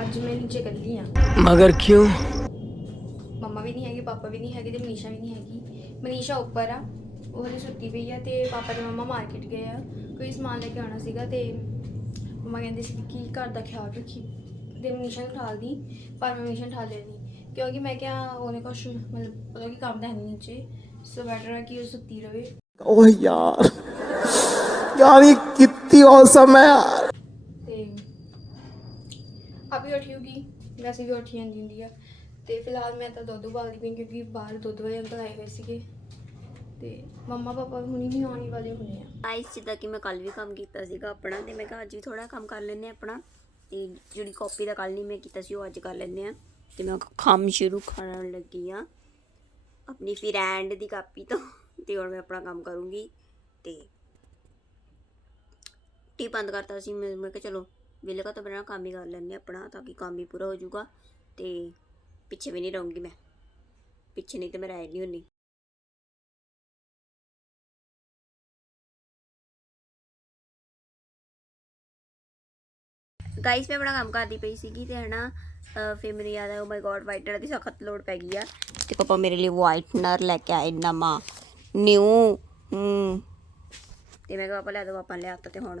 ਅੱਜ ਮੈਂ ਨੀਚੇ ਇਕੱਲੀ ਆ। ਮਗਰ ਕਿਉਂ? ਮੰਮਾ ਵੀ ਨਹੀਂ ਹੈਗੇ ਪਾਪਾ ਵੀ ਨਹੀਂ ਹੈਗੇ ਤੇ ਮਨੀਸ਼ਾ ਵੀ ਨਹੀਂ ਹੈਗੀ। ਮਨੀਸ਼ਾ ਉੱਪਰ ਆ ਉਹ ਹਲੇ ਸੁੱਤੀ ਪਈ ਆ ਤੇ ਪਾਪਾ ਤੇ ਮੰਮਾ ਮਾਰਕੀਟ ਗਏ ਆ। ਕੋਈ ਸਮਾਨ ਲੈ ਕੇ ਆਉਣਾ ਸੀਗਾ ਤੇ ਮੰਮਾ ਕਹਿੰਦੇ ਸੀ ਕਿ ਘਰ ਦਾ ਖਿਆਲ ਰੱਖੀ। ਤੇ ਮਨੀਸ਼ਾ ਨੂੰ ਠਾਲਦੀ ਪਰ ਮੈਂ ਮਨੀਸ਼ਾ ਠਾਲ ਲੈਣੀ ਕਿਉਂਕਿ ਮੈਂ ਕਿਹਾ ਉਹਨੇ ਕੁਛ ਮਤਲਬ ਪਤਾ ਕਿ ਕੰਮ ਦਾ ਹੈ ਨਹੀਂ ਨੀਚੇ ਸੋ ਬੈਟਰ ਆ ਕਿ ਉਹ ਸੁੱਤੀ ਰਵੇ। ਓਹ ਯਾਰ ਯਾਰ ਇਹ ਕਿੰਨੀ ਔਸਮ ਹੈ। ਆਪੀ ਉੱਠੀ ਹੋਗੀ ਵੈਸੇ ਵੀ ਉੱਠੀ ਜਾਂਦੀ ਹੁੰਦੀ ਆ। ਤੇ ਫਿਲਹਾਲ ਮੈਂ ਤਾਂ ਦੁੱਧ ਉਬਾਲਦੀ ਪਈ ਕਿਉਂਕਿ ਬਾਹਰ ਦੁੱਧ ਵਾਲੇ ਅੰਕਲ ਆਏ ਹੋਏ ਸੀਗੇ। ਤੇ ਮੰਮਾ ਪਾਪਾ ਹੁਣੀ ਵੀ ਆਉਣ ਵਾਲੇ ਹੋਣੇ ਆ। ਗਾਇਸ ਜਿੱਦਾਂ ਕਿ ਮੈਂ ਕੱਲ ਵੀ ਕੰਮ ਕੀਤਾ ਸੀਗਾ ਆਪਣਾ, ਤੇ ਮੈਂ ਕਿਹਾ ਅੱਜ ਵੀ ਥੋੜਾ ਕੰਮ ਕਰ ਲੈਂਦੇ ਆਪਣਾ। ਤੇ ਜਿਹੜੀ ਕਾਪੀ ਦਾ ਕੱਲ ਨਹੀਂ ਮੈਂ ਕੀਤਾ ਸੀ ਉਹ ਅੱਜ ਕਰ ਲੈਂਦੇ ਆ ਤੇ ਮੈਂ ਕੰਮ ਸ਼ੁਰੂ ਕਰਨ ਲੱਗੀ ਆ ਆਪਣੀ ਫਰੈਂਡ ਦੀ ਕਾਪੀ ਤੋਂ, ਤੇ ਹੁਣ ਮੈਂ ਆਪਣਾ ਕੰਮ ਕਰੂੰਗੀ। ਤੇ ਟੀ ਬੰਦ ਕਰਤਾ ਸੀ, ਮੈਂ ਮੈਂ ਕਿਹਾ ਚਲੋ ਵਿਲੇ ਕਾ ਤੋਂ ਬਣਾ ਕੰਮ ਹੀ ਕਰ ਲੈਂਦੇ ਆਪਣਾ, ਤਾਂ ਕਿ ਕੰਮ ਵੀ ਪੂਰਾ ਹੋ ਜਾਊਗਾ ਤੇ ਪਿੱਛੇ ਵੀ ਨਹੀਂ ਰਹੂੰਗੀ ਮੈਂ। ਪਿੱਛੇ ਨਹੀਂ ਤੇ ਮੈਂ ਰਹਿ ਨਹੀਂ ਹੁੰਨੀ ਗਾਈਸ ਮੈਂ ਆਪਣਾ ਕੰਮ ਕਰਦੀ ਪਈ ਸੀਗੀ ਤੇ ਹਨਾ, ਅਹ ਫਿਰ ਮੈਨੂੰ ਯਾਦ ਆਇਆ ਓ ਮਾਈ ਗॉड ਵਾਈਟਨਰ ਦੀ ਸਖਤ ਲੋੜ ਪੈ ਗਈ ਆ। ਤੇ ਪਾਪਾ ਮੇਰੇ ਲਈ ਵਾਈਟਨਰ ਲੈ ਕੇ ਆਏ, ਨਵਾਂ ਨਿਊ ਹੂੰ। ਤੇ ਮੈਂ ਕਿਹਾ, ਪਾਪਾ, ਲੈ ਦੋ, ਪਾਪਾ ਨੇ ਲਿਆਤਾ ਤੇ ਹੁਣ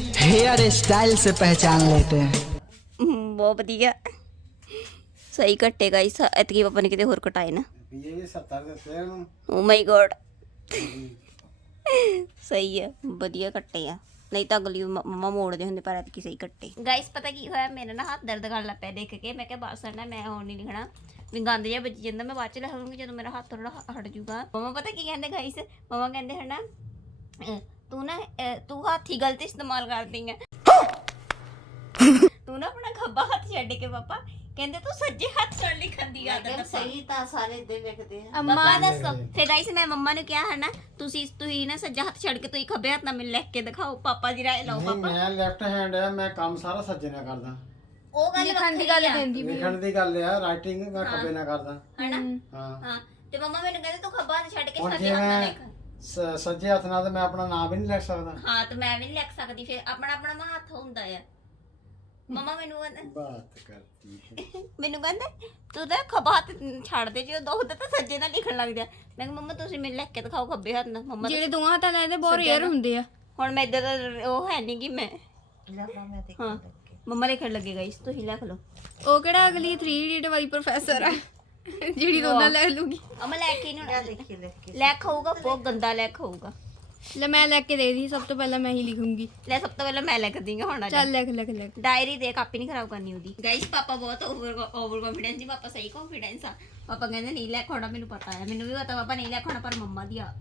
हेयर स्टाइल से पहचान लेते हैं ਹਮ, ਬਹੁਤ ਵਧੀਆ ਸਹੀ ਕੱਟੇ ਗਾਈਸ ਐਤਕੀ ਪਾਪਾ ਨੇ ਕਿਤੇ ਹੋਰ ਕਟਾਏ ਨਾ ਵੀ ਇਹ ਵੀ 70 ਦਿੱਤੇ ਇਹਨੂੰ ਓ ਮਾਈ ਗੋਡ ਸਹੀ ਹੈ ਵਧੀਆ ਕੱਟੇ ਆ ਨਹੀਂ ਤਾਂ ਅਗਲੀ ਮ- ਮੰਮਾ ਮੋੜਦੇ ਹੁੰਦੇ ਪਰ ਐਤਕੀ ਸਹੀ ਕੱਟੇ ਗਾਈਸ ਪਤਾ ਕੀ ਹੋਇਆ ਮੇਰਾ ਨਾ ਹੱਥ ਦਰਦ ਕਰਨ ਲੱਗ ਪਿਆ ਦੇਖ ਕੇ ਮੈਂ ਕਿਹਾ ਬਸ ਨਾ ਮੈਂ ਹੁਣ ਨਹੀਂ ਲਿਖਣਾ ਵੀ ਗੰਦ ਜਿਹਾ ਵੱਜ ਜਾਂਦਾ ਮੈਂ ਬਾਅਦ ਚ ਲਿਖ ਲੂੰਗੀ ਜਦੋਂ ਮੇਰਾ ਹੱਥ ਥੋੜਾ ਹਟ ਜਾਊਗਾ ਮੰਮਾ ਪਤਾ ਕੀ ਕਹਿੰਦੇ ਗਾਈਸ ਮੰਮਾ ਕਹਿੰਦੇ ਹਨਾ ਅਹ, ਤੂੰ ਨਾ ਅਹ, ਤੂੰ ਹੱਥ ਹੀ ਗਲਤ ਇਸਤੇਮਾਲ ਕਰਦੀ ਆ। ਤੂੰ ਨਾ ਆਪਣਾ ਖੱਬਾ ਹੱਥ ਛੱਡ ਕੇ ਪਾਪਾ ਕਹਿੰਦੇ ਤੂੰ ਸੱਜੇ ਹੱਥ ਨਾਲ ਲਿਖਣ ਦੀ ਆਦਤ ਲੇਕਿਨ ਪਾ। ਸਹੀ ਤਾਂ ਸਾਰੇ ਦੇ ਲਿਖਦੇ ਆ। ਮੰਮਾ ਦੱਸੋ ਫਿਰ ਗਾਈਸ ਮੈਂ ਮੰਮਾ ਨੂੰ ਕਿਹਾ ਹੈ ਨਾ ਤੁਸੀਂ ਤੁਸੀਂ ਨਾ ਸੱਜਾ ਹੱਥ ਛੱਡ ਕੇ ਤੁਸੀਂ ਖੱਬੇ ਹੱਥ ਨਾਲ ਮੈਨੂੰ ਲਿਖ ਕੇ ਦਿਖਾਓ ਪਾਪਾ ਦੀ ਰਾਏ ਲਓ ਨਹੀਂ ਪਾਪਾ। ਮੈਂ ਲੈਫਟ ਹੈਂਡ ਹੈ ਮੈਂ ਕੰਮ ਸਾਰਾ ਸੱਜੇ ਨਾਲ ਕਰਦਾ। ਉਹ ਗੱਲ ਲਿਖਣ ਦੀ ਗੱਲ ਕਹਿੰਦੀ ਵੀ ਲਿਖਣ ਦੀ ਗੱਲ ਆ ਰਾਈਟਿੰਗ ਮੈਂ ਖੱਬੇ ਨਾਲ ਕਰਦਾ। ਹਨਾ? ਹਾਂ। ਹਾਂ। ਤੇ ਮੰਮਾ ਮੈਨੂੰ ਕਹਿੰਦੇ ਤੂੰ ਖੱਬਾ ਹੱਥ ਛੱਡ ਕੇ ਹੁਣ ਸੱਜੇ ਜੇ ਹੱਥ ਨਾਲ ਮੈਂ ਲਿਖ। ਸ- ਸੱਜੇ ਹੱਥ ਨਾਲ ਤੇ ਮੈਂ ਆਪਣਾ ਨਾਮ ਵੀ ਨਹੀਂ ਲਿਖ ਸਕਦਾ। ਹਾਂ ਤੇ ਮੈਂ ਵੀ ਨਹੀਂ ਲਿਖ ਸਕਦੀ ਫਿਰ ਆਪਣਾ ਆਪਣਾ ਮਾ ਹੱਥ ਹੁੰਦਾ ਆ। ਮੰਮਾ ਮੈਨੂੰ ਕਹਿੰਦੇ ਬਾਤ ਕਰਤੀ ਹੈ। ਮੈਨੂੰ ਕਹਿੰਦੇ ਤੂੰ ਤਾਂ ਖੱਬਾ ਹੱਥ ਛੱਡ ਦੇ ਜੇ ਦੁਖਦਾ ਤਾਂ ਸੱਜੇ ਨਾਲ ਲਿਖਣ ਲੱਗ ਜਾ। ਮੈਂ ਕਿਹਾ ਮੰਮਾ ਤੁਸੀਂ ਮੈਨੂੰ ਲਿਖ ਕੇ ਦਿਖਾਓ ਖੱਬੇ ਹੱਥ ਨਾਲ। ਮੰਮਾ ਜਿਹੜੇ ਦੋਹਾਂ ਹੱਥਾਂ ਲੈਂਦੇ ਬਹੁਤ ਰੇਅਰ ਹੁੰਦੇ ਆ। ਹੁਣ ਮੈਂ ਇਦਾਂ ਦਾ ਉਹ ਹੈ ਨਹੀਂ ਕਿ ਮੈਂ। ਲਿਖਾ ਮੈਂ ਤੇ ਹਾਂ। ਮੰਮਾ ਲਿਖਣ ਲੱਗੇ ਗਾਈਸ ਤੁਸੀਂ ਲਿਖ ਲਓ। ਉਹ ਕਿਹੜਾ ਅਗਲੀ 3 ਇਡੀਅਟ ਵਾਲੀ ਪ੍ਰੋਫੈਸਰ ਆ? ਜਿਹੜੀ ਦੋਨਾਂ ਲੈ ਲੂਗੀ। ਅਮਾ ਲੈ ਕੇ ਨਹੀਂ ਹੋਣਾ ਲਿਖੀ ਲਿਖ ਕੇ। ਲੈਖ ਹੋਊਗਾ ਬਹੁਤ ਗੰਦਾ ਲੈਖ ਹੋਊਗਾ ਲੈ ਮੈਂ ਲੈ ਕੇ ਦੇ ਦੀ ਸਭ ਤੋਂ ਪਹਿਲਾਂ ਮੈਂ ਹੀ ਲਿਖੂੰਗੀ। ਲੈ ਸਭ ਤੋਂ ਪਹਿਲਾਂ ਮੈਂ ਲਿਖ ਦਿੰਗਾ ਹੁਣ ਅੱਜ ਚੱਲ ਲਿਖ ਲਿਖ ਲਿਖ। ਡਾਇਰੀ ਦੇ ਕਾਪੀ ਨਹੀਂ ਖਰਾਬ ਕਰਨੀ ਉਹਦੀ। ਗਾਈਸ ਪਾਪਾ ਬਹੁਤ ਓਵਰ ਓਵਰ ਕੌਨਫੀਡੈਂਸ ਨਹੀਂ ਪਾਪਾ ਸਹੀ ਕੌਨਫੀਡੈਂਸ ਆ। ਪਾਪਾ ਕਹਿੰਦੇ ਨਹੀਂ ਲਿਖ ਹੋਣਾ ਮੈਨੂੰ ਪਤਾ ਹੈ। ਮੈਨੂੰ ਵੀ ਪਤਾ ਪਾਪਾ ਨਹੀਂ ਲਿਖ ਹੋਣਾ ਪਰ ਮੰਮਾ ਦੀ ਆ।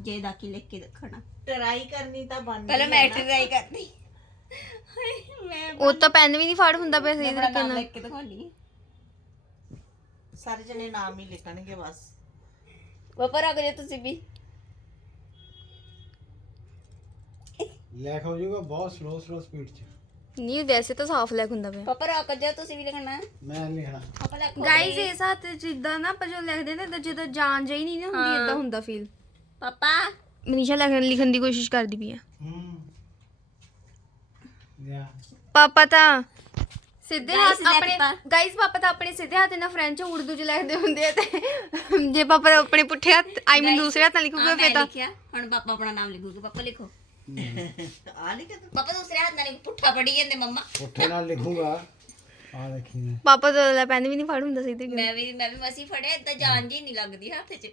ਜੇ ਦਾ ਕੀ ਲਿਖ ਕੇ ਰੱਖਣਾ। ਟਰਾਈ ਕਰਨੀ ਤਾਂ ਬੰਦ ਪਹਿਲਾਂ ਮੈਂ ਟਰਾਈ ਕਰਦੀ। ਮੈਂ ਉਹ ਤਾਂ ਪੈਨ ਵੀ ਨਹੀਂ ਫੜ ਹੁੰਦਾ ਪਿਆ ਸਹੀ ਆਪਣਾ ਤਰੀਕੇ ਨਾਮ ਨਾਲ। ਲਿਖ ਕੇ ਦਿਖਾਉਣੀ ਸਾਰੇ ਜਣੇ ਨਾਮ ਹੀ ਲਿਖਣਗੇ ਬਸ। ਪਾਪਾ ਰੱਖ ਜੇ ਤੁਸੀਂ ਵੀ। ਲਿਖ ਹੋ ਜਾਊਗਾ ਬਹੁਤ ਸਲੋ ਸਲੋ ਸਪੀਡ ਚ। ਨਹੀਂ ਵੈਸੇ ਤਾਂ ਸਾਫ਼ ਲਿਖ ਹੁੰਦਾ ਪਿਆ। ਪਾਪਾ ਰੱਖ ਜੇ ਤੁਸੀਂ ਵੀ ਲਿਖਣਾ। ਮੈਂ ਲਿਖਣਾ। ਲਿਖੋ ਗਾਈਜ਼ ਇਸ ਹੱਥ ਜਿੱਦਾਂ ਨਾ ਆਪਾਂ ਜੋ ਲਿਖਦੇ ਨੇ ਤਾਂ ਜਿੱਦਾਂ ਜਾਨ ਜਾਈ ਨਹੀਂ ਨਾ ਹੁੰਦੀ ਇਦਾਂ ਹੁੰਦਾ ਫੀਲ ਪਾਪਾ। ਮਨੀਸ਼ਾ ਲਿਖਣ ਲਿਖਣ ਦੀ ਕੋਸ਼ਿਸ਼ ਕਰਦੀ ਪਈ ਆ। ਹੂੰ। ਯਾ ਪਾਪਾ ਤਾਂ ਸਿੱਧੇ Guys, ਹੱਥ ਆਪਣੇ। ਗਾਈਜ਼ ਪਾਪਾ ਤਾਂ ਆਪਣੇ ਸਿੱਧੇ ਹੱਥ ਨਾਲ ਫ੍ਰੈਂਚ ਉਰਦੂ ਚ ਲਿਖਦੇ ਹੁੰਦੇ ਆ ਤੇ ਜੇ ਪਾਪਾ ਆਪਣੇ ਪੁੱਠੇ ਹੱਥ ਆਈ ਮੀਨ ਦੂਸਰੇ ਹੱਥ ਨਾਲ ਲਿਖੂਗਾ ਹਾਂ, ਫਿਰ ਮੈਂ ਤਾਂ ਲਿਖਿਆ ਹੁਣ ਪਾਪਾ ਆਪਣਾ ਨਾਮ ਲਿਖੂਗੇ ਪਾਪਾ ਲਿਖੋ। ਆ ਲਿਖ ਤੂੰ। ਪਾਪਾ ਦੂਸਰੇ ਹੱਥ ਨਾਲ ਲਿਖ, ਪੁੱਠਾ ਪੜੀ ਜਾਂਦੇ ਮੰਮਾ। ਪੁੱਠੇ ਨਾਲ ਲਿਖੂਗਾ। ਆ ਦੇਖੀ ਮੈਂ। ਪਾਪਾ ਤਾਂ ਲੈ ਪੈਨ ਵੀ ਨਹੀਂ ਫੜ ਹੁੰਦਾ ਸਹੀ ਤਰੀਕੇ ਮੈਂ ਵੀ ਮੈਂ ਵੀ ਮਸੀ ਫੜਿਆ ਇਦਾਂ ਜਾਨ ਜੀ ਨਹੀਂ ਲੱਗਦੀ ਹੱਥ 'ਚ।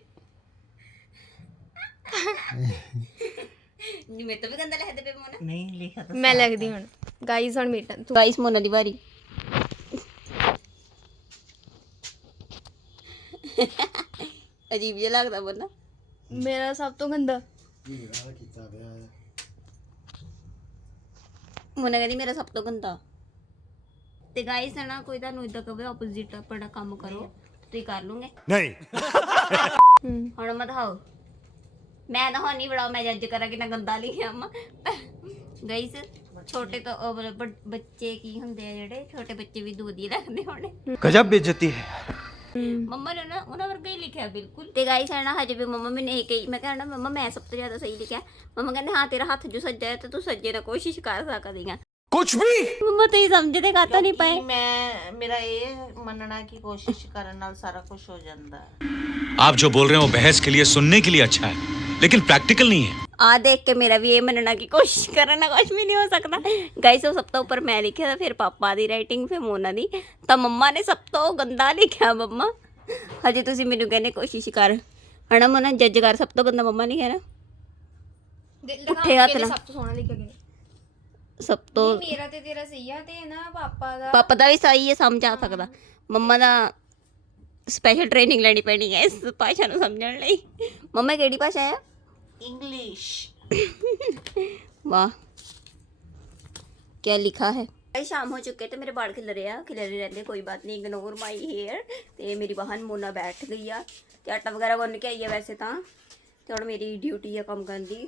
ਨੀ ਮੈਂ ਤਾਂ ਵੀ ਗੰਦਾ ਲਿਖਦੇ ਪਏ ਮੋਨਾ। ਨਹੀਂ ਲਿਖਾ ਨਾਲ। ਮੈਂ ਲਿਖਦੀ ਹੁਣ। ਗਾਈਜ਼ ਹੁਣ ਮੇਟਾ ਤੂੰ ਗਾਈਸ ਮੋਨਾ ਦੀ ਵਾਰੀ। ਅਜੀਬ ਜਿਹਾ ਲੱਗਦਾ ਬੰਦਾ। ਮੇਰਾ ਸਭ ਤੋਂ ਗੰਦਾ। ਹੀਰਾ ਕੀਤਾ ਪਿਆ ਹੈ ਕਹਿੰਦੀ ਮੇਰਾ ਸਭ ਤੋਂ ਗੰਦਾ। ਤੇ ਗਾਈਸ ਨਾ ਕੋਈ ਤੁਹਾਨੂੰ ਇਦਾਂ ਕਵੇ ਆਪੋਜ਼ਿਟ ਆਪਣਾ ਕੰਮ ਕਰੋ ਤੁਸੀਂ ਕਰ ਲੂਗੇ ਨਹੀਂ। ਹੁਣ ਮਤ ਹਾਓ ਮੈਂ ਤਾਂ ਹੁਣ ਬੜਾ ਮੈਂ ਜੱਜ ਕਰਾਂ ਕਿੰਨਾ ਗੰਦਾ ਲਿਖਿਆ ਮਾ ਗਾਈਸ ਛੋਟੇ ਤੋਂ ਉਹ ਬੱਚੇ ਕੀ ਹੁੰਦੇ ਆ ਜਿਹੜੇ ਛੋਟੇ ਬੱਚੇ ਵੀ ਦੂਦੀ ਰੱਖਦੇ ਹੋਣੇ। ਗਜਬ ਬੇਇੱਜ਼ਤੀ ਹੈ। ਮੰਮਾ ਨੇ ਨਾ ਉਹਨਾਂ ਵਰਗਾ ਹੀ ਲਿਖਿਆ ਬਿਲਕੁਲ। ਤੇ ਗਾਈਸ ਹੈ ਨਾ, ਹਜੇ ਵੀ ਮੰਮਾ ਮੈਨੂੰ ਇਹ ਕਹੀ, ਮੈਂ ਕਹਿੰਦਾ ਮੰਮਾ, ਮੈਂ ਸਭ ਤੋਂ ਜ਼ਿਆਦਾ ਸਹੀ ਲਿਖਿਆ। ਮੰਮਾ ਕਹਿੰਦੇ, ਹਾਂ, ਤੇਰਾ ਹੱਥ ਜੋ ਸੱਜਾ ਹੈ, ਤੇ ਤੂੰ ਸੱਜੇ ਨਾਲ ਕੋਸ਼ਿਸ਼ ਕਰ ਸਕਦੀ ਆ। कुछ भी ਮੰਮਾ ਤੁਸੀਂ ਸਮਝਦੇ ਕਾਤਾ ਨਹੀਂ ਕਿ ਪਏ ਮੈਂ ਮੇਰਾ ਇਹ ਮੰਨਣਾ ਕਿ ਕੋਸ਼ਿਸ਼ ਕਰਨ ਨਾਲ ਸਾਰਾ ਕੁਝ ਹੋ ਜਾਂਦਾ ਹੈ आप जो बोल रहे हो बहस के लिए सुनने के लिए अच्छा है लेकिन प्रैक्टिकल नहीं है ਆ ਦੇਖ ਕੇ ਮੇਰਾ ਵੀ ਇਹ ਮੰਨਣਾ ਕਿ ਕੋਸ਼ਿਸ਼ ਕਰਨ ਨਾਲ ਕੁਝ ਵੀ ਨਹੀਂ ਹੋ ਸਕਦਾ ਗਾਈਸ ਉਹ ਸਭ ਤੋਂ ਉੱਪਰ ਮੈਂ ਲਿਖਿਆ ਤਾਂ ਫਿਰ ਪਾਪਾ ਦੀ ਰਾਈਟਿੰਗ ਫਿਰ ਮੋਨਾ ਦੀ ਤਾਂ ਮੰਮਾ ਨੇ ਸਭ ਤੋਂ ਗੰਦਾ ਲਿਖਿਆ ਮੰਮਾ ਹਜੇ ਤੁਸੀਂ ਮੈਨੂੰ ਕਹਿੰਦੇ ਕੋਸ਼ਿਸ਼ ਕਰ ਹਣਾ ਮੋਨਾ ਜੱਜ ਕਰ ਸਭ ਤੋਂ ਗੰਦਾ ਮੰਮਾ ਨਹੀਂ ਹੈ ਨਾ ਪੁੱਠੇ ਹੱਥ ਨਾਲ। ਸਭ ਤੋਂ ਸੋਹਣਾ ਲਿਖਿਆ ਗਿਆ ਸਭ ਤੋਂ ਨਹੀਂ, ਮੇਰਾ ਤੇ ਤੇਰਾ ਸਹੀ ਆ ਤੇ ਨਾ ਪਾਪਾ ਦਾ ਪਾਪਾ ਦਾ ਵੀ ਸਹੀ ਹੈ ਸਮਝ ਆ ਸਕਦਾ ਮੰਮਾ ਦਾ ਸਪੈਸ਼ਲ ਟ੍ਰੇਨਿੰਗ ਲੈਣੀ ਪੈਣੀ ਹੈ ਇਸ ਭਾਸ਼ਾ ਨੂੰ ਸਮਝਣ ਲਈ ਮੰਮਾ ਕਿਹੜੀ ਭਾਸ਼ਾ ਹੈ ਇੰਗਲਿਸ਼ वाह क्या लिखा है भाई शाम हो चुके ਤੇ ਮੇਰੇ ਵਾਲ ਖਿਲ ਰਹੇ ਆ ਖਿਲਰੇ ਰਹਿੰਦੇ ਕੋਈ ਬਾਤ ਨਹੀਂ ਇਗਨੋਰ ਮਾਈ ਹੇਅਰ ਤੇ ਮੇਰੀ ਬਹਨ ਮੋਨਾ ਬੈਠ ਗਈ ਆ ਤੇ ਆਟਾ ਵਗੈਰਾ ਗੁੰਨ ਕੇ ਆਈ ਆ ਵੈਸੇ ਤਾਂ ਤੇ ਹੁਣ ਮੇਰੀ ਡਿਊਟੀ ਆ ਕੰਮ ਕਰਨ ਦੀ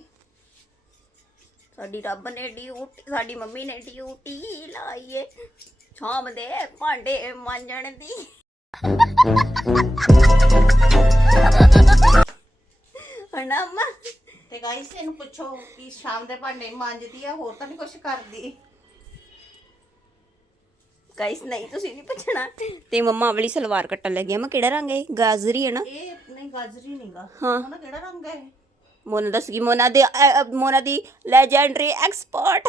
ਸਾਡੀ ਰੱਬ ਨੇ ਡਿਊਟੀ ਸਾਡੀ ਮੰਮੀ ਨੇ ਡਿਊਟੀ ਲਾਈ ਏ ਸ਼ਾਮ ਦੇ ਭਾਂਡੇ ਮਾਂਜਣ ਦੀ। ਅੰਮਾ? ਤੇ ਗਾਈਸ ਇਹਨੂੰ ਪੁੱਛੋ ਕਿ ਸ਼ਾਮ ਦੇ ਭਾਂਡੇ ਮਾਂਜਦੀ ਆ ਹੋਰ ਤਾਂ ਨਹੀਂ ਕੁਝ ਕਰਦੀ। ਗਾਇਸ ਨਹੀਂ ਤੁਸੀਂ ਨਹੀਂ ਪੁੱਛਣਾ। ਤੇ ਮੰਮਾ ਵਾਲੀ ਸਲਵਾਰ ਕੱਟਣ ਲੱਗੀ ਆ। ਮੈਂ ਕਿਹੜਾ ਰੰਗ ਹੈ? ਗਾਜ਼ਰੀ ਹੈ ਨਾ? ਇਹ ਨਹੀਂ ਗਾਜਰੀ ਨਹੀਂਗਾ ਹਾਂ। ਕਿਹੜਾ ਰੰਗ ਹੈ? ਮੋਨਾ ਦੱਸ ਗਈ ਮੋਨਾ ਦੇ ਅ, ਅ, ਮੋਨਾ ਦੀ ਲੈਜੈਂਡਰੀ ਐਕਸਪਰਟ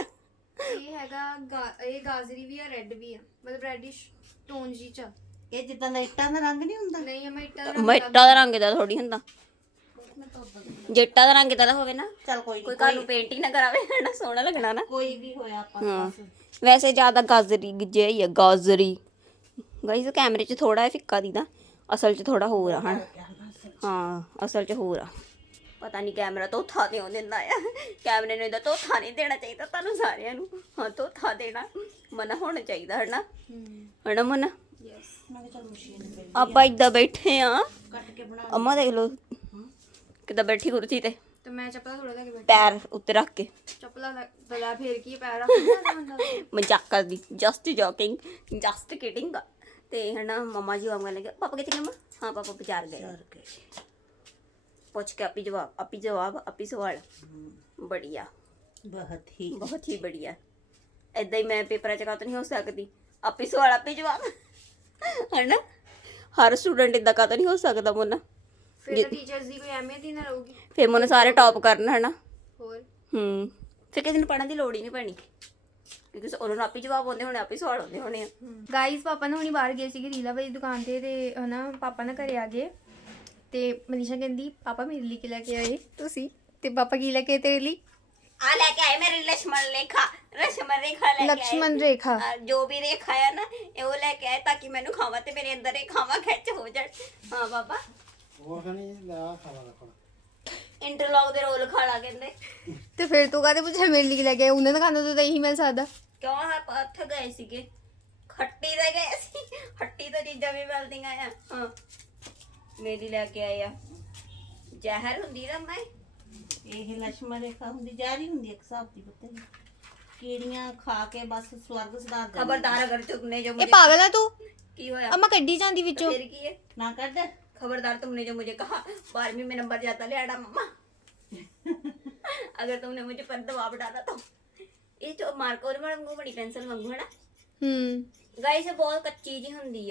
ਇਹ ਹੈਗਾ ਗਾ- ਇਹ ਗਾਜ਼ਰੀ ਵੀ ਆ ਰੈੱਡ ਵੀ ਆ। ਮਤਲਬ ਰੈਡਿਸ਼ ਟੋਨ ਜੀ ਚ ਆ। ਇਹ ਜਿੱਦਾਂ ਦਾ ਇੱਟਾਂ ਦਾ ਰੰਗ ਨਹੀਂ ਹੁੰਦਾ? ਨਹੀਂ ਮੈਂ ਇੱਟਾ ਮਿੱਟਾ ਦਾ ਰੰਗ ਦਾ ਥੋੜੀ ਹੁੰਦਾ। ਜੱਟਾ ਦਾ ਰੰਗ ਦਾ ਹੋਵੇ ਨਾ ਚਲ ਕੋਈ ਕੋਈ ਨਹੀਂ ਘਰ ਨੂੰ ਪੇਂਟ ਹੀ ਨਾ ਕਰਾਵੇ ਨਾ ਸੋਹਣਾ ਲੱਗਣਾ ਨਾ। ਕੋਈ ਵੀ ਹੋਇਆ ਆਪਾਂ ਹਾਂ ਵੈਸੇ ਜ਼ਿਆਦਾ ਗਾਜ਼ਰੀ ਜਿਹਾ ਹੀ ਆ ਗਾਜ਼ਰੀ। ਗਾਇਸ ਕੈਮਰੇ 'ਚ ਥੋੜਾ ਜਿਹਾ ਫਿੱਕਾ ਦੀਦਾ ਅਸਲ 'ਚ ਥੋੜਾ ਹੋਰ ਆ ਹਣ ਹਾਂ ਅਸਲ 'ਚ ਹੋਰ ਆ। ਪਤਾ ਨਹੀਂ ਕੈਮਰਾ ਧੋਥਾ ਕਿਉਂ ਦਿੰਦਾ ਆ। ਕੈਮਰੇ ਨੂੰ ਇਹਦਾ ਧੋਥਾ ਨਹੀਂ ਦੇਣਾ ਚਾਹੀਦਾ ਤੁਹਾਨੂੰ ਸਾਰਿਆਂ ਨੂੰ। ਹਾਂ ਧੋਥਾ ਦੇਣਾ। ਮਨਾ ਹੋਣਾ ਚਾਹੀਦਾ ਹੈ। ਨਾ ਹਣਾ ਮਨਾ ਆਪਾਂ ਇੱਦਾਂ ਬੈਠੇ ਆ। ਕੱਟ ਕੇ ਬਣਾ ਅੰਮਾ ਦੇਖ ਲਓ। ਕਿੱਦਾਂ ਬੈਠੀ ਕੁਰਸੀ ਤੇ। ਤੇ ਮੈਂ ਚੱਪਲਾਂ ਥੋੜਾ ਲੱਗ ਬੈਠੀ। ਪੈਰ ਉੱਤੇ ਰੱਖ ਕੇ। ਚੱਪਲਾਂ ਦਲਾ ਫੇਰ ਕੀ ਪੈਰ ਹੁੰਦਾ ਮਜ਼ਾਕ ਕਰਦੀ। ਜਸਟ ਜੋਕਿੰਗ ਜਸਟ ਕਿਡਿੰਗ ਤੇ ਹਨਾ ਮਮਾ ਜੀ ਆਉਂਗੇ ਲੱਗੇ। ਪਾਪਾ ਕਿੱਥੇ ਗਏ ਮਮਾ? ਹਾਂ ਪਾਪਾ ਬਾਜ਼ਾਰ ਗਏ। ਪੁੱਛ ਕੇ ਆਪੀ ਜਵਾਬ ਆਪੀ ਜਵਾਬ ਆਪੀ ਸਵਾਲ। ਬੜੀਆ। ਬਹੁਤ ਹੀ। ਬਹੁਤ ਹੀ ਬੜੀਆ। ਐਦਾਂ ਹੀ ਮੈਂ ਪੇਪਰਾਂ ਚ ਕਾਤ ਨਹੀਂ ਹੋ ਸਕਦੀ। ਆਪੀ ਸਵਾਲ ਆਪੀ ਜਵਾਬ। ਹਨਾ? ਹਰ ਸਟੂਡੈਂਟ ਇਦਾਂ ਕਾਤ ਨਹੀਂ ਹੋ ਸਕਦਾ ਮੋਨਾ। ਫਿਰ ਟੀਚਰਸ ਦੀ ਕੋਈ ਅਹਿਮੀਅਤ ਹੀ ਨਾ ਰਹੂਗੀ। ਫਿਰ ਮੋਨਾ ਸਾਰੇ ਟੌਪ ਕਰਨ ਹਨਾ? ਹੋਰ? ਹੂੰ। ਫਿਰ ਕਿਸੇ ਨੂੰ ਪੜਨ ਦੀ ਲੋੜ ਹੀ ਨਹੀਂ ਪੈਣੀ। ਕਿਉਂਕਿ ਉਹਨਾਂ ਨੂੰ ਆਪੀ ਜਵਾਬ ਆਉਂਦੇ ਹੋਣੇ ਆਪੀ ਸਵਾਲ ਆਉਂਦੇ ਹੋਣੇ ਆ। ਗਾਈਸ ਪਾਪਾ ਨਾ ਹੁਣੀ ਬਾਹਰ ਗਏ ਸੀਗੇ ਰੀਲਾ ਵਾਲੀ ਦੁਕਾਨ ਤੇ ਤੇ ਹਨਾ ਪਾਪਾ ਨਾ ਘਰੇ ਆ ਗਏ। ਤੇ ਮਨੀਸ਼ਾ ਕਹਿੰਦੀ ਪਾਪਾ ਮੇਰੇ ਲਈ ਕੀ ਲੈ ਕੇ ਆਏ? ਤੁਸੀਂ? ਤੇ ਪਾਪਾ ਕੀ ਲੈ ਕੇ ਆਏ ਤੇਰੇ ਲਈ? ਆ ਲੈ ਕੇ ਆਏ ਮੇਰੇ ਲక్ష్మణ ਰੇਖਾ। ਲక్ష్మణ ਰੇਖਾ ਲੈ ਕੇ ਆਏ। ਲక్ష్మణ ਰੇਖਾ। ਜੋ ਵੀ ਰੇਖਾ ਆ ਨਾ ਇਹ ਉਹ ਲੈ ਕੇ ਆਏ ਤਾਂ ਕਿ ਮੈਨੂੰ ਖਾਵਾਂ ਤੇ ਮੇਰੇ ਅੰਦਰ ਇਹ ਖਾਵਾਂ ਖਿੱਚ ਹੋ ਜਾਣ। ਹਾਂ ਬਾਬਾ ਹੋਰ ਕਹਣੀ ਲੈ ਖਾਣਾ ਰੱਖਣਾ ਇੰਟਰਲੌਕ ਦੇ ਰੋਲ ਖਾ ਲਾ ਕਹਿੰਦੇ। ਤੇ ਫਿਰ ਤੂੰ ਕਾਹਦੇ ਪੁੱਛਿਆ ਮੇਰੇ ਲਈ ਕੀ ਲੈ ਕੇ ਆਏ? ਉਹਨਾਂ ਦਾ ਖਾਣਾ ਤਾਂ ਇਹੀ ਮਿਲ ਸਕਦਾ। ਕਿਉਂ? ਆਪ ਉੱਥੇ ਗਏ ਸੀਗੇ। ਖੱਟੀ ਤੇ ਗਏ ਸੀ। ਖੱਟੀ ਤੋਂ ਚੀਜ਼ਾਂ ਵੀ ਮਿਲਦੀਆਂ ਆ। ਹਾਂ। मेरी लैके आया जहर होंगी ना मैं यही लक्ष्मण रेखा होंगी जहर ही होंगी एक हिसाब की पता नहीं खबरदार तुमने जो मुझे कहा 12वीं में नंबर जाता लेड़ा मम्मा अगर तुमने मुझे दबाव डाला तो ये जो मार्कर बहुत कच्ची जी होंगी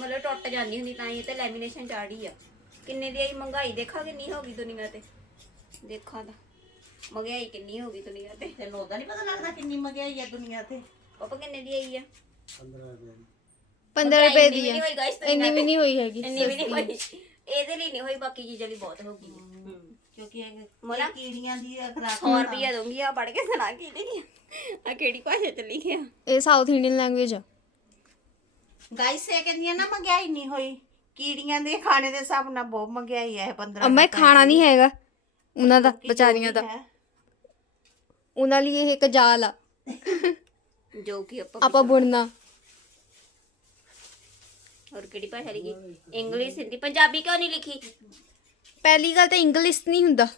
ਮਤਲਬ ਟੁੱਟ ਜਾਂਦੀ ਹੁੰਦੀ ਤਾਂ ਹੀ ਇਹ ਤੇ ਲੈਮੀਨੇਸ਼ਨ ਚਾੜੀ ਆ। ਕਿੰਨੇ ਦੀ ਆਈ ਮਹਿੰਗਾਈ ਦੇਖਾ ਕਿੰਨੀ ਹੋ ਗਈ ਦੁਨੀਆ ਤੇ? ਦੇਖਾ ਤਾਂ ਮਹਿੰਗਾਈ ਕਿੰਨੀ ਹੋ ਗਈ ਦੁਨੀਆ ਤੇ? ਤੈਨੂੰ ਉਹਦਾ ਨਹੀਂ ਪਤਾ ਲੱਗਦਾ ਕਿੰਨੀ ਮਹਿੰਗਾਈ ਹੈ ਦੁਨੀਆ ਤੇ? ਪਾਪਾ ਕਿੰਨੇ ਦੀ ਆਈ ਆ? 15 ਰੁਪਏ ਦੀ। 15 ਰੁਪਏ ਦੀ ਨਹੀਂ ਆ। ਹੋਈ ਇੰਨੀ ਵੀ। ਨਹੀਂ ਹੋਈ ਹੈਗੀ। ਇੰਨੀ ਵੀ ਨਹੀਂ ਹੋਈ। ਇਹਦੇ ਲਈ ਨਹੀਂ ਹੋਈ ਬਾਕੀ ਚੀਜ਼ਾਂ ਲਈ ਬਹੁਤ ਹੋ ਗਈ ਕਿਉਂਕਿ ਇਹ? ਇਹ ਕੀੜੀਆਂ ਦੀ ਖਰਾਕ 100 ਰੁਪਿਆ ਦਊਂਗੀ ਆ ਪੜ ਕੇ ਸੁਣਾ ਕੀ ਆ ਕਿਹੜੀ ਭਾਸ਼ਾ ਚ ਲਿਖਿਆ ਇਹ ਸਾਊਥ ਇੰਡੀਅਨ ਲੈਂਗੁਏਜ ਆ। ਗਾਈਸ ਇਹ ਕਹਿੰਦੀਆਂ ਨਾ ਮਹਿੰਗਾਈ ਨਹੀਂ ਹੋਈ। ਕੀੜੀਆਂ ਦੇ ਖਾਣੇ ਦੇ ਹਿਸਾਬ ਨਾਲ ਬਹੁਤ ਮਹਿੰਗਾਈ ਹੈ ਇਹ 15 ਅੰਮਾ ਇਹ ਖਾਣਾ ਨਹੀਂ ਹੈਗਾ ਉਹਨਾਂ ਦਾ ਵਿਚਾਰੀਆਂ ਦਾ। ਉਹਨਾਂ ਲਈ ਇਹ ਇੱਕ ਜਾਲ ਆ। ਜੋ ਕਿ ਆਪਾਂ ਆਪਾਂ ਬੁਣਨਾ। ਹੋਰ ਕਿਹੜੀ ਭਾਸ਼ਾ ਲਿਖੀ? ਇੰਗਲਿਸ਼ ਹਿੰਦੀ ਪੰਜਾਬੀ ਕਿਉਂ ਨਹੀਂ ਲਿਖੀ? ਪਹਿਲੀ ਗੱਲ ਤਾਂ ਇੰਗਲਿਸ਼ ਨਹੀਂ ਹੁੰਦਾ।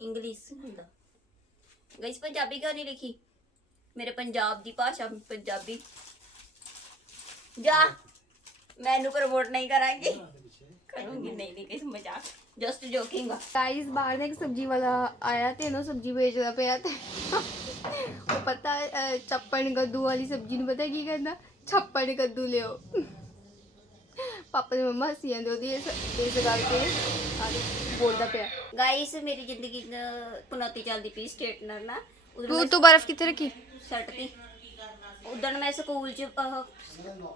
ਇੰਗਲਿਸ਼ ਹੁੰਦਾ। ਗਾਇਸ ਪੰਜਾਬੀ ਕਿਉਂ ਨਹੀਂ ਲਿਖੀ? ਮੇਰੇ ਪੰਜਾਬ ਦੀ ਭਾਸ਼ਾ ਪੰਜਾਬੀ। ਜਾ। ਮੈਨੂੰ ਪ੍ਰਮੋਟ ਨਹੀਂ ਕਰਾਂਗੀ। ਕਰੂੰਗੀ। ਨਹੀਂ ਨਹੀਂ ਗਾਇਸ ਮਜ਼ਾਕ। ਜਸਟ ਜੋਕਿੰਗ ਗਾਈਸ ਬਾਹਰ ਨਾ ਇੱਕ ਸਬਜ਼ੀ ਵਾਲਾ ਆਇਆ ਤੇ ਉਹਨੂੰ ਸਬਜ਼ੀ ਵੇਚਦਾ ਪਿਆ ਤੇ ਉਹ ਪਤਾ ਅਹ, ਚੱਪਣ ਕੱਦੂ ਵਾਲੀ ਸਬਜ਼ੀ ਨੂੰ ਪਤਾ ਕੀ ਕਹਿੰਦਾ? ਛੱਪਣ ਕੱਦੂ ਲਿਓ ਪਾਪਾ ਦੀ ਮੰਮਾ ਹੱਸੀ ਜਾਂਦੇ ਉਹਦੀ ਇਸ ਇਸ ਗੱਲ ਤੇ। ਆਲੇ ਬੋਲਦਾ ਪਿਆ। ਗਾਇਸ ਮੇਰੀ ਜ਼ਿੰਦਗੀ ਚ ਪੁਨੌਤੀ ਚੱਲਦੀ ਪਈ ਸਟੇਟਨਰ ਨਾ। ਤੂੰ ਤੂੰ ਬਰਫ਼ ਕਿੱਥੇ ਰੱਖੀ? ਸੈੱਟ ਤੀ। ਉਦਣ ਮੈਂ ਸਕੂਲ ਚ ਆਹ,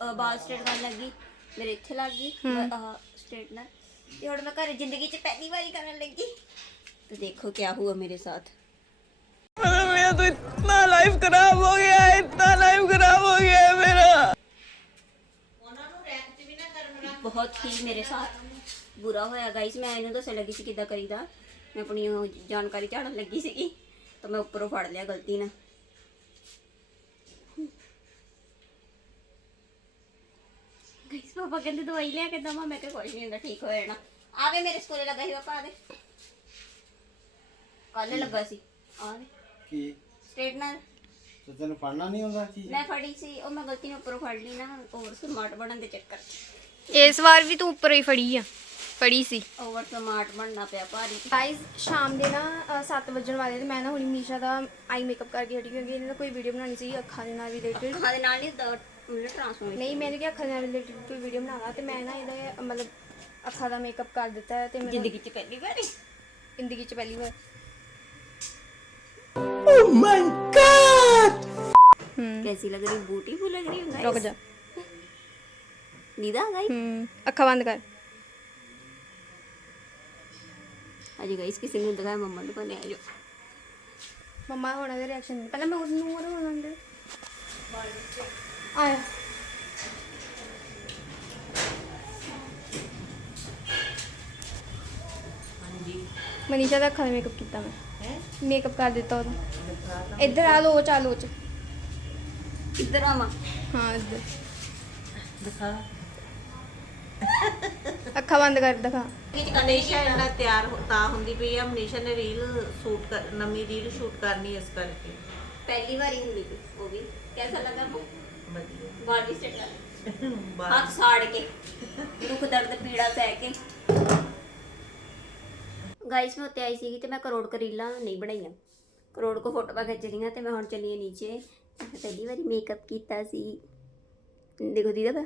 ਆਹ, ਬਾਲ ਸਟੇਟ ਕਰਨ ਲੱਗੀ ਮੇਰੇ ਇੱਥੇ ਲੱਗ ਗਈ ਆਹ ਸਟੇਟਨਰ ਤੇ ਹੁਣ ਮੈਂ ਘਰੇ ਜ਼ਿੰਦਗੀ ਚ ਪਹਿਲੀ ਵਾਰੀ ਕਰਨ ਲੱਗੀ ਤੇ ਦੇਖੋ ਕੀ ਹੁਆ ਮੇਰੇ ਸਾਥ मेरा तो इतना लाइफ खराब हो गया है इतना लाइफ खराब हो गया है मेरा ਬਹੁਤ ਹੀ ਮੇਰੇ ਸਾਥ ਬੁਰਾ ਹੋਇਆ ਗਾਇਸ ਮੈਂ ਇਹਨੂੰ ਦੱਸਣ ਲੱਗੀ ਸੀ ਕਿੱਦਾਂ ਕਰੀਦਾ ਮੈਂ ਆਪਣੀ ਉਹ ਜਾਣਕਾਰੀ ਝਾੜਨ ਲੱਗੀ ਸੀਗੀ ਤਾਂ ਮੈਂ ਉੱਪਰੋਂ ਫੜ ਲਿਆ ਗਲਤੀ ਨਾਲ ਪਾਪਾ ਕਹਿੰਦੇ ਦਵਾਈ ਲਿਆ ਕੇ ਦਵਾਂ ਮੈਂ ਕਿਹਾ ਕੁਝ ਨਹੀਂ ਹੁੰਦਾ ਠੀਕ ਹੋ ਜਾਣਾ। ਆਵੇ ਮੇਰੇ ਸਕੂਲੇ ਲੱਗਾ ਸੀ ਪਾਪਾ ਦੇ ਕੱਲ ਲੱਗਾ ਸੀ ਆ ਦੇ ਕੀ? ਸਟੇਟਨਰ ਤੇ ਤੈਨੂੰ ਪੜਨਾ ਨਹੀਂ ਆਉਂਦਾ ਚੀਜ਼? ਮੈਂ ਫੜੀ ਸੀ ਉਹ ਮੈਂ ਗਲਤੀ ਨਾਲ ਉੱਪਰੋਂ ਫੜ ਲਈ ਨਾ ਓਵਰ ਸਮਾਰਟ ਬਣਨ ਦੇ ਚੱਕਰ 'ਚ। ਇਸ ਵਾਰ ਵੀ ਤੂੰ ਉੱਪਰ ਹੀ ਫੜੀ ਆ ਫੜੀ ਸੀ। ਓਵਰ ਸਮਾਰਟ ਬਣਨਾ ਪਿਆ ਭਾਰੀ। ਗਾਈਸ ਸ਼ਾਮ ਦੇ ਨਾ 7 ਵਜਣ ਵਾਲੇ ਤੇ ਮੈਂ ਨਾ ਹੁਣੀ ਮੀਸ਼ਾ ਦਾ ਆਈ ਮੇਕਅਪ ਕਰਕੇ ਹਟੀ ਕਿਉਂਕਿ ਇਹਨਾਂ ਦਾ ਕੋਈ ਵੀਡੀਓ ਬਣਾਉਣੀ ਸੀ ਅੱਖਾਂ ਦੇ ਨਾਲ ਰਿਲੇਟਡ ਅੱਖਾਂ ਦੇ ਨਾਲ ਨਹੀਂ ਟ੍ਰਾਂਸਫੋਰਮੇਸ਼ਨ ਨਹੀਂ ਮੈਨੂੰ ਕਿ ਅੱਖਾਂ ਦੇ ਨਾਲ ਰਿਲੇਟਡ ਕੋਈ ਵੀਡੀਓ ਬਣਾਉਣਾ ਤੇ ਮੈਂ ਨਾ ਇਹਦਾ ਮਤਲਬ ਅੱਖਾਂ ਦਾ ਮੇਕਅਪ ਕਰ ਦਿੱਤਾ ਹੈ ਤੇ ਮੈਂ ਜ਼ਿੰਦਗੀ 'ਚ ਪਹਿਲੀ ਵਾਰੀ ਜ਼ਿੰਦਗੀ 'ਚ ਪਹਿਲੀ ਵਾਰ कैसी लग रही ब्यूटीफुल लग रही हूँ ਰੁਕ ਜਾ नीदा गाइस ਹੂੰ ਅੱਖਾਂ ਬੰਦ ਕਰ अजी गाइस किसी ने दिखाया मम्मा को नहीं आयो ਮੰਮਾ ਹੁਣ ਇਹਦਾ ਰਿਐਕਸ਼ਨ ਪਹਿਲਾਂ ਮੈਂ ਉਸ ਨੂੰ ਉਹਨੂੰ ਮਨੀਸ਼ਾ ਦਾ ਅੱਖਾਂ ਮੇਕਅਪ ਕੀਤਾ ਮੈਂ। ਹੈ? ਮੇਕਅਪ ਕਰ ਦਿੱਤਾ ਉਹਦਾ। ਇੱਧਰ ਆ ਲੋ ਚਾਲੋ ਚ। ਇੱਧਰ ਆਵਾਂ ਹਾਂ ਇੱਧਰ। ਦਿਖਾ। ਅੱਖਾਂ ਬੰਦ ਕਰ ਦਿਖਾ। ਮਨੀਸ਼ਾ ਇਹਨਾਂ ਤਿਆਰ ਤਾਂ ਹੁੰਦੀ ਪਈ ਆ। ਮਨੀਸ਼ਾ ਨੇ ਰੀਲ ਸ਼ੂਟ ਕਰ ਨਵੀਂ ਰੀਲ ਸ਼ੂਟ ਕਰਨੀ ਇਸ ਕਰਕੇ। ਪਹਿਲੀ ਵਾਰੀ ਹੁੰਦੀ ਸੀ ਉਹ ਵੀ। ਕੈਸਾ ਲੱਗਾ? ਬੁੱਕ ਗਾਇਸ ਮੈਂ ਉੱਤੇ ਆਈ ਸੀਗੀ ਤੇ ਮੈਂ ਕਰੋੜ ਕਰੀਲਾ ਨਹੀਂ ਬਣਾਈਆਂ। ਕਰੋੜ ਕੋ ਫੋਟੋਆਂ ਖਿੱਚ ਰਹੀਆਂ ਤੇ ਮੈਂ ਹੁਣ ਚੱਲੀ ਹਾਂ ਨੀਚੇ। ਪਹਿਲੀ ਵਾਰੀ ਮੇਕਅਪ ਕੀਤਾ ਸੀ। ਦੇਖੋ ਦੀਦਾ ਦਾ।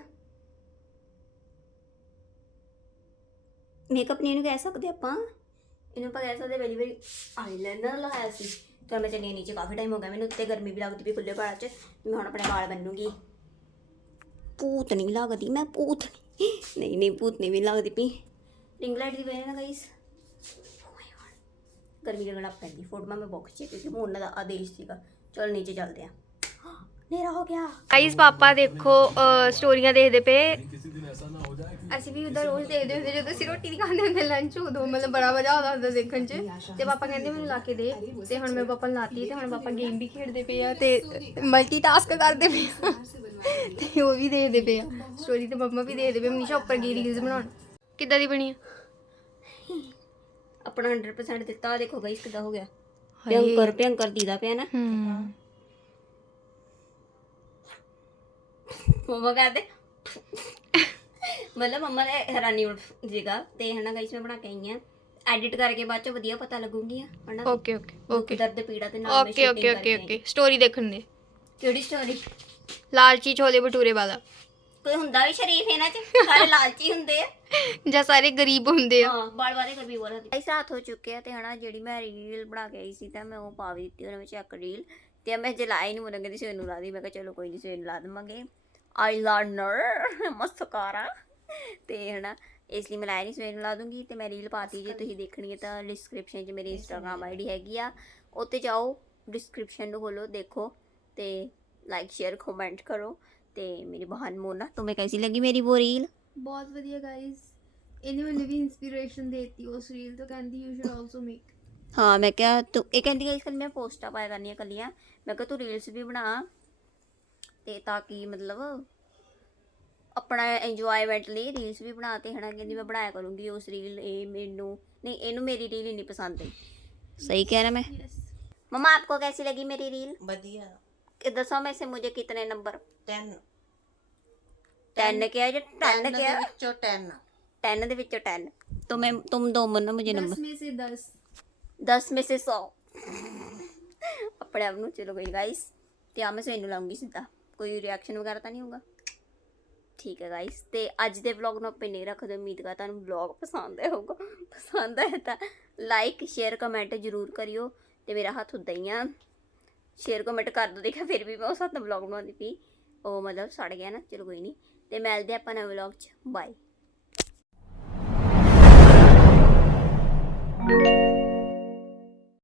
ਮੇਕਅਪ ਨਹੀਂ ਇਹਨੂੰ ਕਹਿ ਸਕਦੇ ਆਪਾਂ। ਇਹਨੂੰ ਆਪਾਂ ਕਹਿ ਸਕਦੇ ਪਹਿਲੀ ਵਾਰੀ ਆਈਲਾਈਨਰ ਲਾਇਆ ਸੀ। ਤੇ ਮੈਂ ਚੱਲੀ ਨੀਚੇ ਕਾਫੀ ਟਾਈਮ ਹੋ ਗਿਆ ਮੈਨੂੰ ਉੱਤੇ ਗਰਮੀ ਵੀ ਲੱਗਦੀ ਪਈ ਖੁੱਲੇ ਵਾਲਾਂ 'ਚ ਮੈਂ ਹੁਣ ਆਪਣੇ ਵਾਲ ਬੰਨੂਗੀ। ਭੂਤ ਨਹੀਂ ਲੱਗਦੀ ਮੈਂ ਭੂਤ ਨਹੀਂ। ਨਹੀਂ ਭੂਤ ਨਹੀਂ ਵੀ ਲੱਗਦੀ ਪਈ। ਰਿੰਗ ਲਾਈਟ ਦੀ ਵਜ੍ਹਾ ਨਾਲ ਗਾਈਸ ਗਰਮੀ ਲੱਗਣਾ ਪੈਂਦੀ ਫੋਟੋਆਂ ਮੈਂ ਬਹੁਤ ਖਿੱਚੀ ਕਿਉਂਕਿ ਉਹਨਾਂ ਦਾ ਆਦੇਸ਼ ਸੀਗਾ। ਚਲ ਨੀਚੇ ਚੱਲਦੇ ਆ ਹਨੇਰਾ ਹੋ ਗਿਆ। ਗਾਈਸ ਪਾਪਾ ਦੇਖੋ ਸਟੋਰੀਆਂ ਦੇਖਦੇ ਪਏ। ਅਸੀਂ ਵੀ ਉਧਰ ਰੋਜ਼ ਦੇਖਦੇ ਹੁੰਦੇ ਜਦੋਂ ਅਸੀਂ ਰੋਟੀ ਨਹੀਂ ਖਾਂਦੇ ਹੁੰਦੇ ਲੰਚ ਉਦੋਂ ਮਤਲਬ ਬੜਾ ਮਜ਼ਾ ਆਉਂਦਾ ਹੁੰਦਾ ਦੇਖਣ 'ਚ। ਤੇ ਪਾਪਾ ਕਹਿੰਦੇ ਮੈਨੂੰ ਲਾ ਕੇ ਦੇ। ਤੇ ਹੁਣ ਮੈਂ ਪਾਪਾ ਨੂੰ ਲਾਤੀ ਤੇ ਹੁਣ ਪਾਪਾ ਗੇਮ ਵੀ ਖੇਡਦੇ ਪਏ ਆ ਤੇ ਮਲਟੀਟਾਸਕ ਕਰਦੇ ਪਏ ਆ। ਤੇ ਉਹ ਵੀ ਦੇਖਦੇ ਪਏ ਆ। ਸਟੋਰੀ ਤੇ ਮੰਮਾ ਵੀ ਦੇਖਦੇ ਪਏ ਮਨੀਸ਼ਾ ਉੱਪਰ ਗਈ ਰੀਲਸ ਬਣਾਉਣ। ਕਿੱਦਾਂ ਦੀ ਬਣੀ ਆ? ਆਪਣਾ 100% ਦਿੱਤਾ। ਦੇਖੋ ਗਾਈਸ ਕਿੱਦਾਂ ਹੋ ਗਿਆ। ਭਿਅੰਕਰ ਭਿਅੰਕਰ ਦੀਦਾ ਪਿਆ ਨਾ। ਹੂੰ। ਮਮਾ ਕਰਦੇ ਮਤਲਬ ਮਮਾ ਨੇ ਹੈਰਾਨੀ ਜੀਗਾ ਤੇ ਹਨਾ ਗਾਈਸ ਮੈਂ ਬਣਾ ਕੇ ਆਈ ਆ। ਐਡਿਟ ਕਰਕੇ ਬਾਅਦ ਚ ਵਧੀਆ ਪਤਾ ਲੱਗੂਗੀ ਹਨਾ। ਓਕੇ ਓਕੇ ਓਕੇ ਦਰਦ ਪੀੜਾ ਤੇ ਨਾਲ ਮੈਂ ਓਕੇ ਓਕੇ shooting ਓਕੇ ਕਰਕੇ ਓਕੇ ਸਟੋਰੀ ਦੇਖਣ ਦੇ। ਕਿਹੜੀ ਸਟੋਰੀ ਲਾਲਚੀ ਛੋਲੇ ਭਟੂਰੇ ਵਾਲਾ। ਕੋਈ ਹੁੰਦਾ ਵੀ ਸ਼ਰੀਫ ਇਹਨਾਂ ਚ? ਸਾਰੇ ਲਾਲਚੀ ਹੁੰਦੇ ਆ। ਜਾਂ ਸਾਰੇ ਗਰੀਬ ਹੁੰਦੇ ਆ। ਹਾਂ ਬਾਲ ਬਾਰੇ ਕਰ ਵੀ ਬੋਲ ਰਹੀ ਇਸ ਰਾਤ ਹੋ ਚੁੱਕੇ ਆ ਤੇ ਹਨਾ ਜਿਹੜੀ ਮੈਂ ਰੀਲ ਬਣਾ ਕੇ ਆਈ ਸੀ ਤਾਂ ਮੈਂ ਉਹ ਪਾ ਵੀ ਦਿੱਤੀ ਉਹਦੇ ਵਿੱਚ ਇੱਕ ਰੀਲ ਤੇ ਮੈਂ ਜਲਾਈ ਨੂੰ ਮੈਨੂੰ ਕਹਿੰਦੀ ਸਵੇਰ ਨੂੰ ਲਾ ਦੀ ਮੈਂ ਕਿਹਾ ਚਲੋ ਕੋਈ ਨਹੀਂ ਸਵੇਰ ਨੂੰ ਲਾ ਦੇਵਾਂਗੇ। ਆਈਲਾਈਨਰ ਮਸਕਾਰਾ ਤੇ ਹਨਾ ਇਸ ਲਈ ਮੈਂ ਲਾਇਆ ਨਹੀਂ ਸਵੇਰ ਨੂੰ ਲਾ ਦੂੰਗੀ ਤੇ ਮੈਂ ਰੀਲ ਪਾਤੀ ਜੇ ਤੁਸੀਂ ਦੇਖਣੀ ਹੈ ਤਾਂ ਡਿਸਕ੍ਰਿਪਸ਼ਨ 'ਚ ਮੇਰੀ ਇੰਸਟਾਗ੍ਰam ਆਈਡੀ ਹੈਗੀ ਆ ਉੱਤੇ ਜਾਓ ਡਿਸਕ੍ਰਿਪਸ਼ਨ ਨੂੰ ਖੋਲੋ ਦੇਖੋ ਤੇ ਲਾਈਕ ਸ਼ੇਅਰ ਕਮੈਂਟ ਕਰੋ ਤੇ ਮੇਰੀ ਬਹਨ ਮੋਨਾ तुम्हें कैसी लगी मेरी वो रील ਬਹੁਤ ਵਧੀਆ ਗਾਇਸ ਇਹਨੇ ਮੈਨੂੰ ਵੀ ਇਨਸਪੀਰੇਸ਼ਨ ਦੇਤੀ ਉਸ ਰੀਲ ਤੋਂ ਕਹਿੰਦੀ ਯੂ ਸ਼ੁਡ ਆਲਸੋ ਮੇਕ ਹਾਂ ਮੈਂ ਕਿਹਾ ਤੂੰ ਇਹ ਕਹਿੰਦੀ ਇਸ ਕੱਲ ਮੈਂ ਪੋਸਟਾਂ ਪਾਇਆ ਕਰਨੀਆਂ ਕੱਲੀਆਂ ਮੈਂ ਕਿਹਾ ਤੂੰ ਰੀਲਸ ਵੀ ਬਣਾ ਤੇ ਤਾਂ ਕਿ ਮਤਲਬ ਆਪਣਾ ਇੰਜੋਇਮੈਂਟ ਲਈ ਰੀਲਸ ਵੀ ਬਣਾ ਤੇ ਹਨਾ ਕਹਿੰਦੀ ਮੈਂ ਬਣਾਇਆ ਕਰੂੰਗੀ ਉਸ ਰੀਲ ਇਹ ਮੈਨੂੰ ਨਹੀਂ ਇਹਨੂੰ ਮੇਰੀ ਰੀਲ ਹੀ ਨਹੀਂ ਪਸੰਦ ਆਈ सही कह रहा मैं मम्मा आपको कैसी लगी मेरी रील ਵਧੀਆ कि दसो में से मुझे कितने नंबर 10 टेन क्या है 10 टेन ਦੇ क्या ਵਿੱਚੋਂ 10 टेन ਦੇ ਵਿੱਚੋਂ 10 तो मैं तुम दो मुन्ना मुझे दस नंबर में से दस 10 में से 100 ਆਪਣੇ ਆਪ ਨੂੰ ਚਲੋ ਗਈ ਗਾਇਸ ਤੇ ਆ ਮੈਂ ਸਵੇਰ ਲਾਉਂਗੀ ਸਿੱਧਾ ਕੋਈ ਰਿਐਕਸ਼ਨ ਵਗੈਰਾ ਤਾਂ ਨਹੀਂ ਹੋਊਗਾ? ਠੀਕ ਹੈ ਗਾਇਸ ਤੇ ਅੱਜ ਦੇ ਵਲੌਗ ਨੂੰ ਆਪਾਂ ਨਹੀਂ ਰੱਖਦੇ ਉਮੀਦ ਕਰ ਤੁਹਾਨੂੰ ਵਲੌਗ ਪਸੰਦ ਆਇਆ ਹੋਊਗਾ। ਪਸੰਦ ਆਇਆ ਤਾਂ ਲਾਈਕ ਸ਼ੇਅਰ ਕਮੈਂਟ ਜ਼ਰੂਰ ਕਰਿਓ ਤੇ ਮੇਰਾ ਹੱਥ ਉੱਦਾਂ ਹੀ ਆ। ਸ਼ੇਅਰ ਕਮੈਂਟ ਕਰ ਦੋ ਦੇਖਿਆ ਫਿਰ ਵੀ ਮੈਂ ਉਸ ਹੱਥ ਨਾਲ ਵਲੌਗ ਬਣਾਉਂਦੀ ਪਈ। ਉਹ ਮਤਲਬ ਸੜ ਗਿਆ ਨਾ, ਚਲੋ ਕੋਈ ਨਹੀਂ। ਤੇ ਮਿਲਦੇ ਆਪਾਂ ਨਵੇਂ ਵਲੌਗ 'ਚ। ਬਾਏ